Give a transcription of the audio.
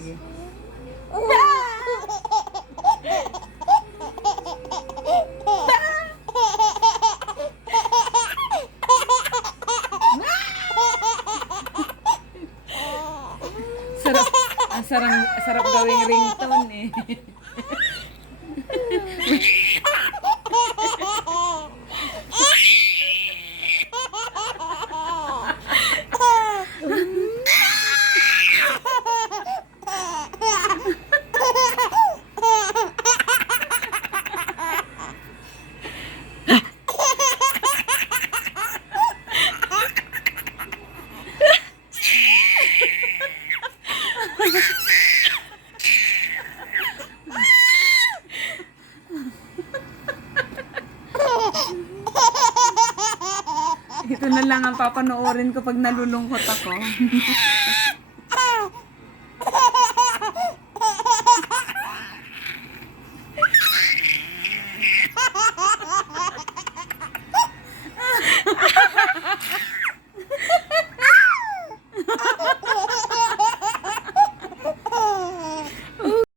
sige. Sarap, sarap gawing ringtone eh. Ito na lang ang papanoorin ko pag nalulungkot ako.